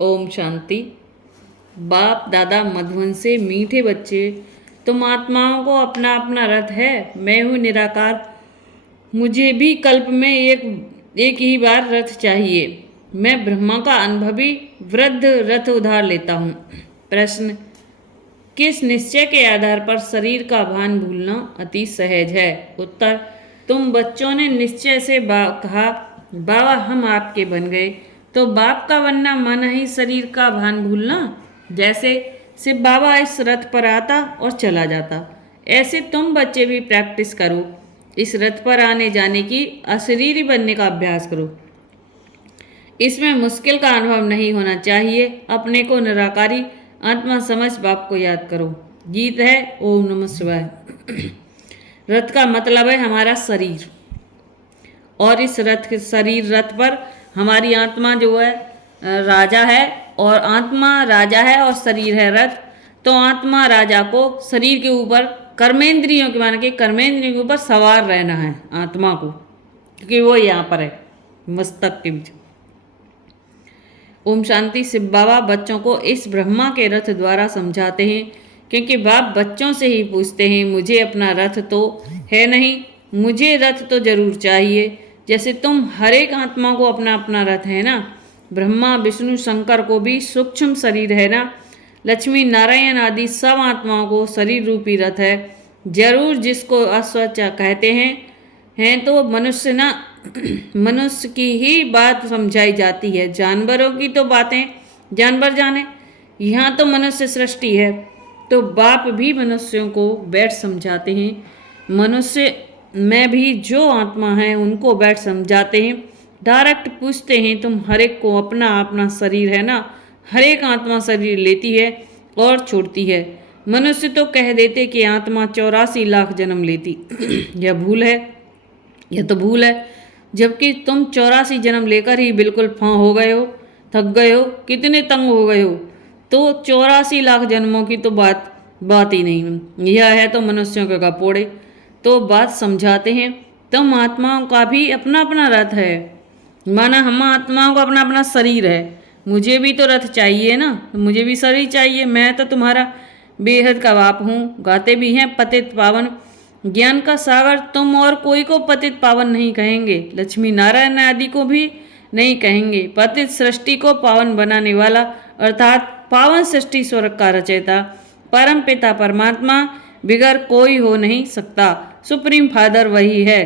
ओम शांति। बाप दादा मधुबन से मीठे बच्चे, तुम आत्माओं को अपना अपना रथ है। मैं हूँ निराकार। मुझे भी कल्प में एक ही बार रथ चाहिए। मैं ब्रह्मा का अनुभवी वृद्ध रथ उधार लेता हूँ। प्रश्न: किस निश्चय के आधार पर शरीर का भान भूलना अति सहज है? उत्तर: तुम बच्चों ने निश्चय से कहा, बाबा हम आपके बन गए। तो बाप का बनना माना ही शरीर का भान भूलना। जैसे सिर्फ बाबा इस रथ पर आता और चला जाता, ऐसे तुम बच्चे भी प्रैक्टिस करो। इस रथ पर आने जाने की, अशरीरी बनने का अभ्यास करो। इसमें मुश्किल का अनुभव नहीं होना चाहिए। अपने को निराकारी आत्मा समझ बाप को याद करो। गीत है ओम नमः शिवाय। रथ का मतलब है हमारा शरीर, और इस रथ पर हमारी आत्मा जो है राजा है, और आत्मा राजा है और शरीर है रथ। तो आत्मा राजा को शरीर के ऊपर कर्मेंद्रियों के मान के कर्मेंद्रियों के ऊपर सवार रहना है आत्मा को, क्योंकि वो यहाँ पर है मस्तक के बीच। ओम शांति। शिव बाबा बच्चों को इस ब्रह्मा के रथ द्वारा समझाते हैं, क्योंकि बाप बच्चों से ही पूछते हैं, मुझे अपना रथ तो है नहीं, मुझे रथ तो जरूर चाहिए। जैसे तुम हर एक आत्मा को अपना अपना रथ है ना। ब्रह्मा विष्णु शंकर को भी सूक्ष्म शरीर है ना। लक्ष्मी नारायण आदि सब आत्माओं को शरीर रूपी रथ है जरूर, जिसको अस्वच्छ कहते हैं तो मनुष्य ना मनुष्य की ही बात समझाई जाती है। जानवरों की तो बातें जानवर जाने, यहाँ तो मनुष्य सृष्टि है। तो बाप भी मनुष्यों को बैठ समझाते हैं। मनुष्य में भी जो आत्मा है उनको बैठ समझाते हैं। डायरेक्ट पूछते हैं, तुम हर एक को अपना अपना शरीर है ना। हर एक आत्मा शरीर लेती है और छोड़ती है। मनुष्य तो कह देते कि आत्मा 84 लाख जन्म लेती। यह भूल है, यह तो भूल है। जबकि तुम 84 जन्म लेकर ही बिल्कुल फां हो गए हो, थक गए हो, कितने तंग हो गए हो। तो 84 लाख जन्मों की तो बात ही नहीं। यह है तो मनुष्यों के कपोड़े। तो बात समझाते हैं, तुम आत्माओं का भी अपना अपना रथ है। माना हम आत्माओं का अपना अपना शरीर है। मुझे भी तो रथ चाहिए ना, मुझे भी शरीर चाहिए। मैं तो तुम्हारा बेहद का बाप हूँ। गाते भी हैं, पतित पावन ज्ञान का सागर तुम, और कोई को पतित पावन नहीं कहेंगे। लक्ष्मी नारायण आदि को भी नहीं कहेंगे। पतित सृष्टि को पावन बनाने वाला अर्थात पावन सृष्टि स्वर्ग का रचयिता परम पिता परमात्मा बिगर कोई हो नहीं सकता। सुप्रीम फादर वही है।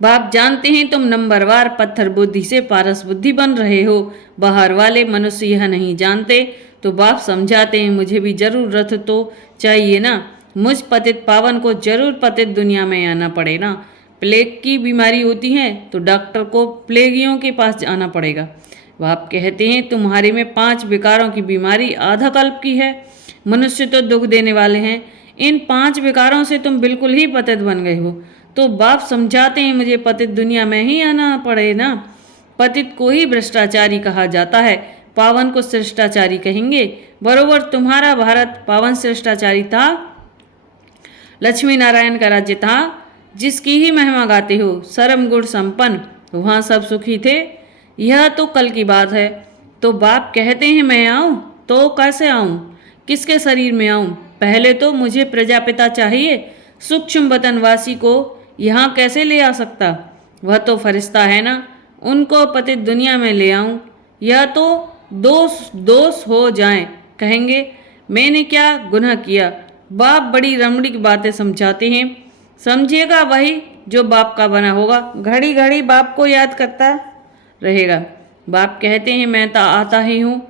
बाप जानते हैं तुम नंबरवार पत्थर बुद्धि से पारस बुद्धि बन रहे हो। बाहर वाले मनुष्य यह नहीं जानते। तो बाप समझाते हैं, मुझे भी जरूर रथ तो चाहिए ना। मुझ पतित पावन को जरूर पतित दुनिया में आना पड़े ना। प्लेग की बीमारी होती है तो डॉक्टर को प्लेगियों के पास जाना पड़ेगा। बाप कहते हैं, तुम्हारे में 5 विकारों की बीमारी आधा कल्प की है। मनुष्य तो दुख देने वाले हैं। इन 5 विकारों से तुम बिल्कुल ही पतित बन गए हो। तो बाप समझाते हैं, मुझे पतित दुनिया में ही आना पड़े ना। पतित को ही भ्रष्टाचारी कहा जाता है, पावन को श्रेष्ठाचारी कहेंगे। बरोबर तुम्हारा भारत पावन श्रेष्ठाचारी था। लक्ष्मी नारायण का राज्य था, जिसकी ही महिमा गाते हो। सर्व गुण संपन्न, वहाँ सब सुखी थे। यह तो कल की बात है। तो बाप कहते हैं, मैं आऊँ तो कैसे आऊँ, किसके शरीर में आऊँ? पहले तो मुझे प्रजापिता चाहिए। सूक्ष्म वतनवासी को यहाँ कैसे ले आ सकता? वह तो फरिश्ता है ना, उनको पतित दुनिया में ले आऊँ? यह तो दोष हो जाए। कहेंगे मैंने क्या गुनाह किया? बाप बड़ी रमणीक बातें समझाते हैं। समझिएगा वही जो बाप का बना होगा, घड़ी घड़ी बाप को याद करता रहेगा। बाप कहते हैं, मैं तो आता ही हूँ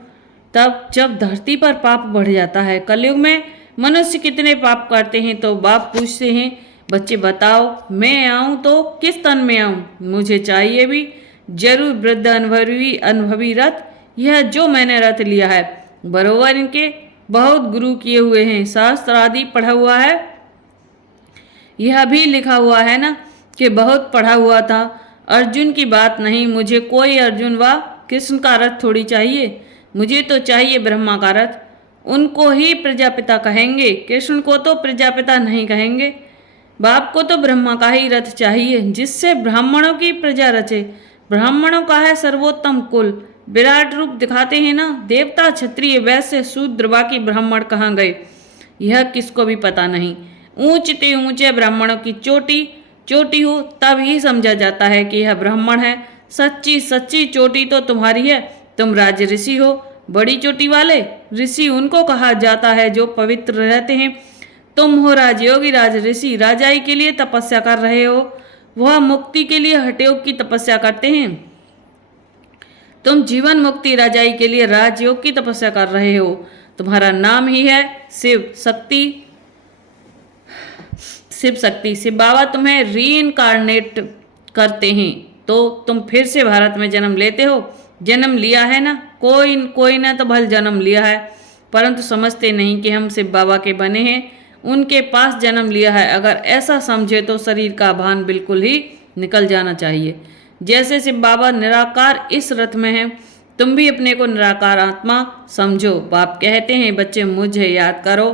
तब जब धरती पर पाप बढ़ जाता है। कलयुग में मनुष्य कितने पाप करते हैं। तो बाप पूछते हैं, बच्चे बताओ, मैं आऊँ तो किस तन में आऊँ? मुझे चाहिए भी जरूर वृद्ध अनुभवी रथ, यह जो मैंने रथ लिया है। बरोबर इनके बहुत गुरु किए हुए हैं, शास्त्र आदि पढ़ा हुआ है। यह भी लिखा हुआ है ना कि बहुत पढ़ा हुआ था। अर्जुन की बात नहीं, मुझे कोई अर्जुन व कृष्ण का रथ थोड़ी चाहिए। मुझे तो चाहिए ब्रह्मा का रथ। उनको ही प्रजापिता कहेंगे, कृष्ण को तो प्रजापिता नहीं कहेंगे। बाप को तो ब्रह्मा का ही रथ चाहिए, जिससे ब्राह्मणों की प्रजा रचे। ब्राह्मणों का है सर्वोत्तम कुल, विराट रूप दिखाते हैं ना। देवता, क्षत्रिय, वैश्य, शूद्र, बाकी ब्राह्मण कहाँ गए, यह किसको भी पता नहीं। ऊंचते ऊंचे ब्राह्मणों की चोटी चोटी हो तब ही समझा जाता है कि यह ब्राह्मण है। सच्ची सच्ची चोटी तो तुम्हारी है, तुम राज ऋषि हो। बड़ी चोटी वाले ऋषि उनको कहा जाता है जो पवित्र रहते हैं। तुम हो राजयोगी, राज ऋषि, राजाई के लिए तपस्या कर रहे हो, वह मुक्ति के लिए हठयोग की तपस्या करते हैं। तुम जीवन मुक्ति राजाई के लिए राजयोग की तपस्या कर रहे हो। तुम्हारा नाम ही है शिव शक्ति। शिव शक्ति, शिव बाबा तुम्हें रीइनकार्नेट करते हैं तो तुम फिर से भारत में जन्म लेते हो। जन्म लिया है ना, कोई ना तो भल जन्म लिया है, परंतु समझते नहीं कि हम शिव बाबा के बने हैं, उनके पास जन्म लिया है। अगर ऐसा समझे तो शरीर का भान बिल्कुल ही निकल जाना चाहिए। जैसे शिव बाबा निराकार इस रथ में है, तुम भी अपने को निराकार आत्मा समझो। बाप कहते हैं बच्चे मुझे याद करो,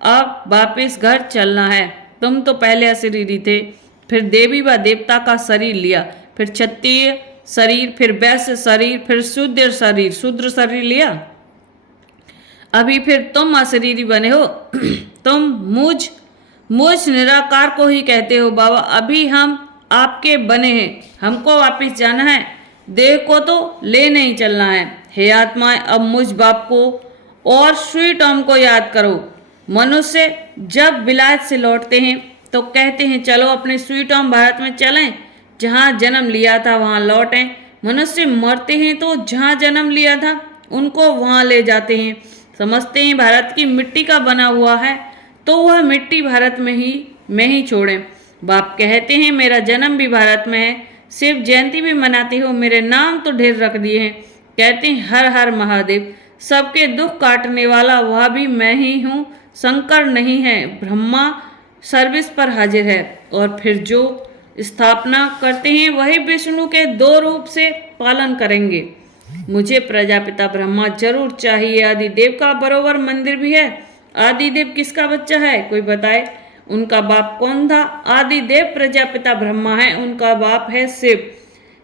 अब वापिस घर चलना है। तुम तो पहले अशरीरी थे, फिर देवी व देवता का शरीर लिया, फिर क्षत्रिय शरीर, फिर वैश्य शरीर, फिर शूद्र शरीर लिया। अभी फिर तुम अशरीरी बने हो। तुम मुझ निराकार को ही कहते हो बाबा। अभी हम आपके बने हैं, हमको वापिस जाना है, देह को तो ले नहीं चलना है। हे आत्माएं, अब मुझ बाप को और स्वीट ओम को याद करो। मनुष्य जब विलायत से लौटते हैं तो कहते हैं चलो अपने स्वीट ओम भारत में चलें, जहाँ जन्म लिया था वहाँ लौटें। मनुष्य मरते हैं तो जहाँ जन्म लिया था उनको वहाँ ले जाते हैं। समझते हैं भारत की मिट्टी का बना हुआ है तो वह मिट्टी भारत में ही छोड़ें। बाप कहते हैं मेरा जन्म भी भारत में है, शिव जयंती भी मनाते हो, मेरे नाम तो ढेर रख दिए हैं। कहते हैं हर हर महादेव, सबके दुख काटने वाला वह भी मैं ही हूँ। शंकर नहीं है, ब्रह्मा सर्विस पर हाजिर है, और फिर जो स्थापना करते हैं वही विष्णु के 2 रूप से पालन करेंगे। मुझे प्रजापिता ब्रह्मा जरूर चाहिए। आदिदेव का बरोबर मंदिर भी है। आदिदेव किसका बच्चा है, कोई बताए? उनका बाप कौन था? आदिदेव प्रजापिता ब्रह्मा है, उनका बाप है शिव।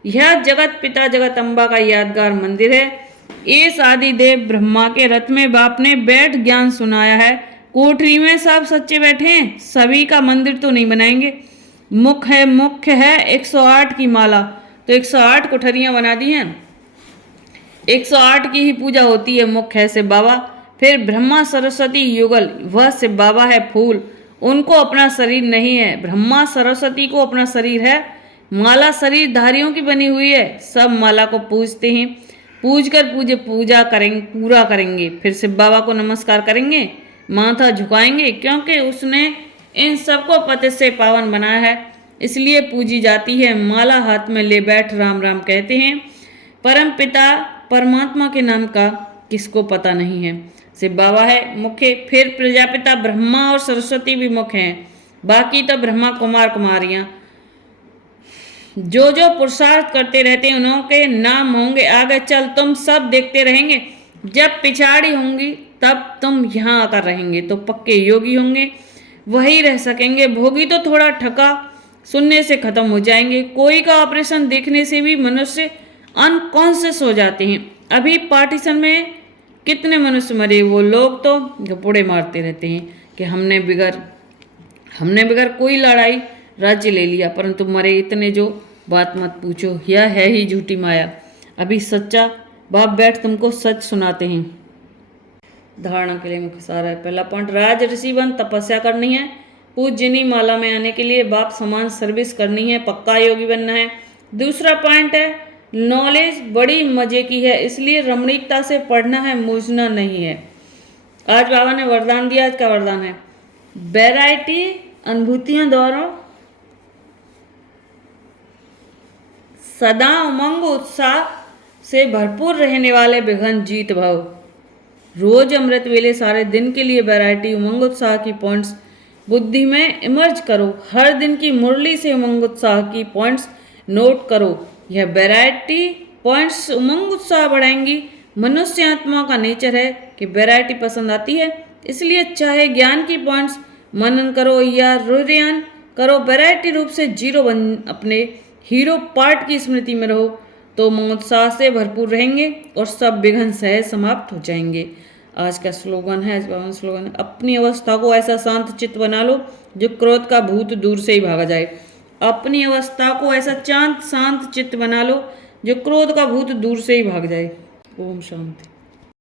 यह जगत पिता जगत अम्बा का यादगार मंदिर है। इस आदिदेव ब्रह्मा के रथ में बाप ने बैठ ज्ञान सुनाया है। कोठरी में सब सच्चे बैठे हैं, सभी का मंदिर तो नहीं बनाएंगे। मुख्य है 108 की माला, तो 108 कोठरियां बना दी हैं। 108 की ही पूजा होती है। मुख्य है शिव बाबा। फिर ब्रह्मा सरस्वती युगल, वह शिव बाबा है फूल, उनको अपना शरीर नहीं है। ब्रह्मा सरस्वती को अपना शरीर है। माला शरीरधारियों की बनी हुई है। सब माला को पूजते हैं, पूज कर पूजा करेंगे, पूरा करेंगे। फिर शिव बाबा को नमस्कार करेंगे, माथा झुकाएंगे, क्योंकि उसने इन सबको पति से पावन बनाया है, इसलिए पूजी जाती है। माला हाथ में ले बैठ राम राम कहते हैं। परम पिता परमात्मा के नाम का किसको पता नहीं है। शिव बाबा है मुख्य। फिर प्रजापिता ब्रह्मा और सरस्वती भी मुख्य हैं। बाकी तो ब्रह्मा कुमार कुमारियां जो पुरुषार्थ करते रहते हैं उनके नाम होंगे। आगे चल तुम सब देखते रहेंगे। जब पिछाड़ी होंगी तब तुम यहाँ आकर रहेंगे तो पक्के योगी होंगे, वही रह सकेंगे। भोगी तो थोड़ा ठका सुनने से खत्म हो जाएंगे। कोई का ऑपरेशन देखने से भी मनुष्य अनकॉन्शियस हो जाते हैं। अभी पार्टीशन में कितने मनुष्य मरे, वो लोग तो घपोड़े मारते रहते हैं कि हमने बिगर कोई लड़ाई राज्य ले लिया, परंतु मरे इतने जो बात मत पूछो। यह है ही झूठी माया। अभी सच्चा बाप बैठ तुमको सच सुनाते हैं। धारणा के लिए मुख्य सारा है। पहला पॉइंट, राज ऋषि बन तपस्या करनी है। पूजनी माला में आने के लिए बाप समान सर्विस करनी है, पक्का योगी बनना है। दूसरा पॉइंट है, नॉलेज बड़ी मजे की है, इसलिए रमणीकता से पढ़ना है, मूझना नहीं है। आज बाबा ने वरदान दिया। आज का वरदान है वैरायटी अनुभूतियों द्वारा सदा उमंग उत्साह से भरपूर रहने वाले विघ्न जीत भव। रोज अमृत वेले सारे दिन के लिए वैरायटी उमंग उत्साह की पॉइंट्स बुद्धि में इमर्ज करो। हर दिन की मुरली से उमंग उत्साह की पॉइंट्स नोट करो। यह वैरायटी पॉइंट्स उमंग उत्साह बढ़ाएंगी। मनुष्य आत्मा का नेचर है कि वैरायटी पसंद आती है, इसलिए चाहे ज्ञान की पॉइंट्स मनन करो या रुद्रयान करो, वैरायटी रूप से जीरो बन अपने हीरो पार्ट की स्मृति में रहो। तो मोत्साह से भरपूर रहेंगे और सब विघ्न सहज समाप्त हो जाएंगे। आज का स्लोगन है, अपनी अवस्था को ऐसा शांत चित्त बना लो जो क्रोध का भूत दूर से ही भागा जाए। अपनी अवस्था को ऐसा शांत चित्त बना लो जो क्रोध का भूत दूर से ही भाग जाए। ओम शांति।